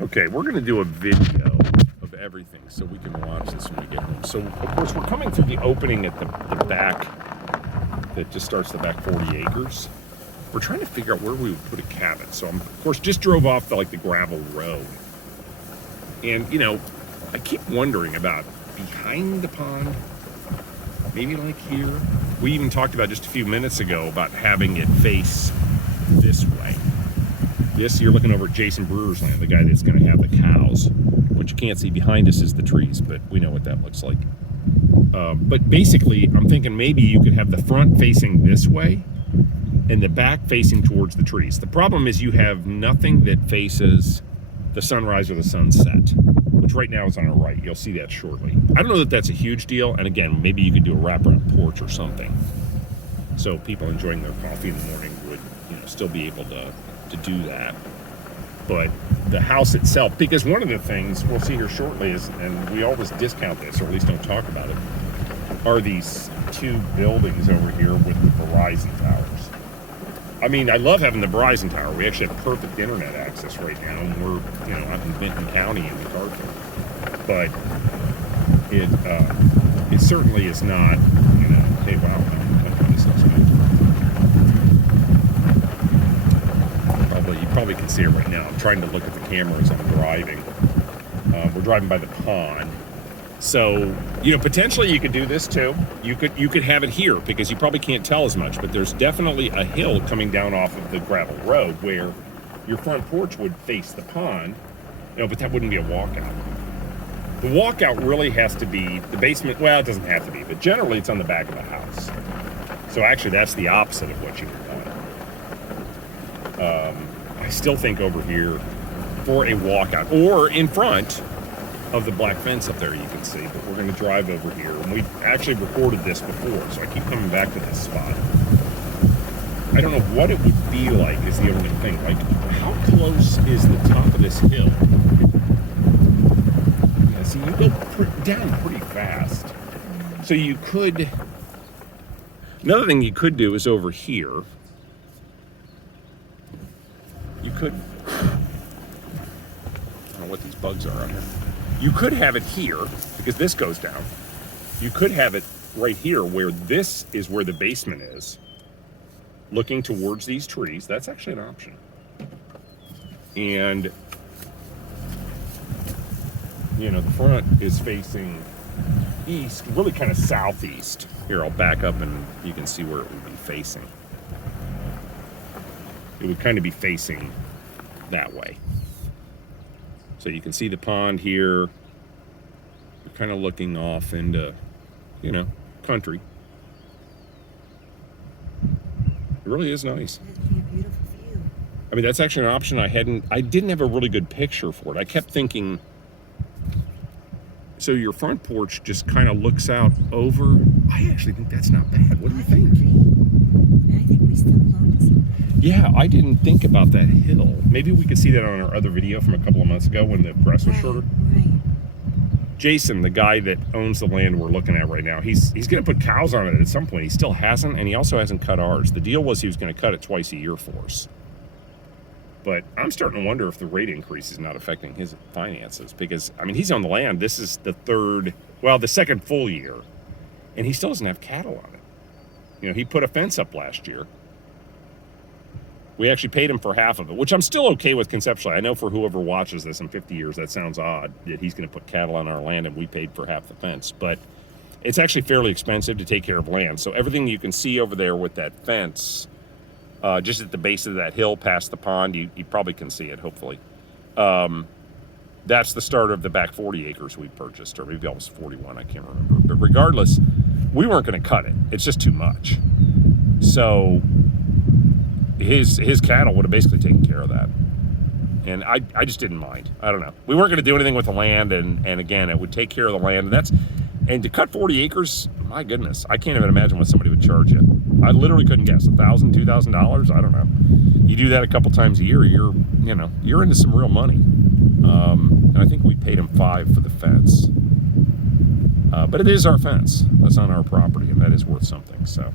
Okay, we're going to do a video of everything so we can watch this when we get home. So, of course, we're coming through the opening at the back that just starts the back 40 acres. We're trying to figure out where we would put a cabin. So, of course, just drove off the gravel road. And, you know, I keep wondering about behind the pond, maybe like here. We even talked about just a few minutes ago about having it face this way. This, you're looking over at Jason Brewer's land, the guy that's going to have the cows. What you can't see behind us is the trees, but we know what that looks like. But basically, I'm thinking maybe you could have the front facing this way and the back facing towards the trees. The problem is you have nothing that faces the sunrise or the sunset, which right now is on our right. You'll see that shortly. I don't know that that's a huge deal. And again, maybe you could do a wraparound porch or something, so people enjoying their coffee in the morning would, still be able to do that. But the house itself, because one of the things we'll see here shortly is, and we always discount this, or at least don't talk about it, are these two buildings over here with the Verizon towers. I mean, I love having the Verizon tower. We actually have perfect internet access right now, and we're, I'm in Benton County in MacArthur. But it certainly is not, hey, wow, this looks good. You probably can see it right now. I'm trying to look at the camera as I'm driving. We're driving by the pond. So, potentially you could do this too. You could have it here because you probably can't tell as much, but there's definitely a hill coming down off of the gravel road where your front porch would face the pond, but that wouldn't be a walkout. The walkout really has to be the basement. Well, it doesn't have to be, but generally it's on the back of the house. So actually that's the opposite of what you would want. I still think over here for a walkout or in front of the black fence up there you can see, but we're going to drive over here, and we've actually recorded this before, so I keep coming back to this spot. I don't know what it would be like is the only thing. Like, how close is the top of this hill? Yeah, see, you go down pretty fast. So you could, another thing you could do is over here, you could, I don't know what these bugs are on here. You could have it here, because this goes down. You could have it right here, where this is where the basement is, looking towards these trees. That's actually an option. And, the front is facing east, really kind of southeast. Here, I'll back up and you can see where it would be facing. It would kind of be facing that way. So you can see the pond here. You're kind of looking off into, country. It really is nice. That'd be a beautiful view. I mean, that's actually an option I didn't have a really good picture for it. I kept thinking, so your front porch just kind of looks out over. I actually think that's not bad. What do you think? I think we stumbled onto something. Yeah, I didn't think about that hill. Maybe we could see that on our other video from a couple of months ago when the grass was shorter. Right. Jason, the guy that owns the land we're looking at right now, he's going to put cows on it at some point. He still hasn't, and he also hasn't cut ours. The deal was he was going to cut it twice a year for us. But I'm starting to wonder if the rate increase is not affecting his finances because, he's on the land. This is the second full year, and he still doesn't have cattle on it. He put a fence up last year. We actually paid him for half of it, which I'm still okay with conceptually. I know for whoever watches this in 50 years, that sounds odd that he's going to put cattle on our land and we paid for half the fence. But it's actually fairly expensive to take care of land. So everything you can see over there with that fence, just at the base of that hill past the pond, you probably can see it, hopefully. That's the start of the back 40 acres we purchased, or maybe almost 41, I can't remember. But regardless, we weren't going to cut it. It's just too much. So his cattle would have basically taken care of that. And I just didn't mind. I don't know. We weren't going to do anything with the land, and again, it would take care of the land. And to cut 40 acres, my goodness, I can't even imagine what somebody would charge you. I literally couldn't guess. $1,000, $2,000? I don't know. You do that a couple times a year, you're into some real money. And I think we paid him $5 for the fence. But it is our fence. That's on our property, and that is worth something. So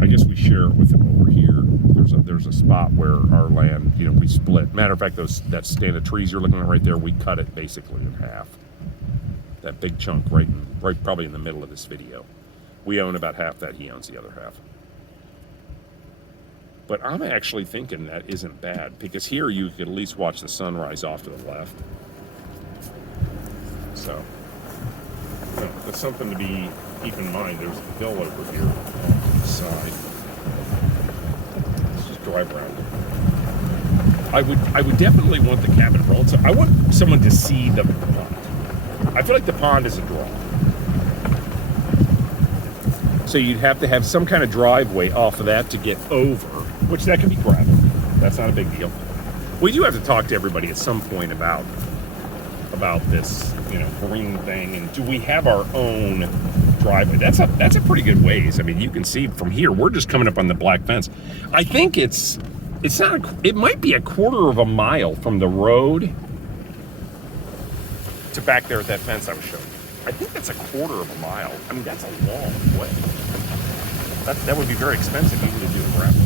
I guess we share it with them over here. There's a spot where our land, we split. Matter of fact, that stand of trees you're looking at right there, we cut it basically in half. That big chunk right probably in the middle of this video. We own about half that, he owns the other half. But I'm actually thinking that isn't bad, because here you could at least watch the sunrise off to the left. So, that's something to keep in mind. There's a hill over here on the side. Let's just drive around it. I would definitely want the cabin rolled. So I want someone to see the pond. I feel like the pond is a draw. So you'd have to have some kind of driveway off of that to get over, which that can be gravel. That's not a big deal. We do have to talk to everybody at some point about this, green thing, and do we have our own driveway? That's a pretty good ways. I mean, you can see from here, we're just coming up on the black fence. I think it's not, it might be a quarter of a mile from the road to back there at that fence I was showing you. I think that's a quarter of a mile. I mean, that's a long way. That would be very expensive even to do a gravel.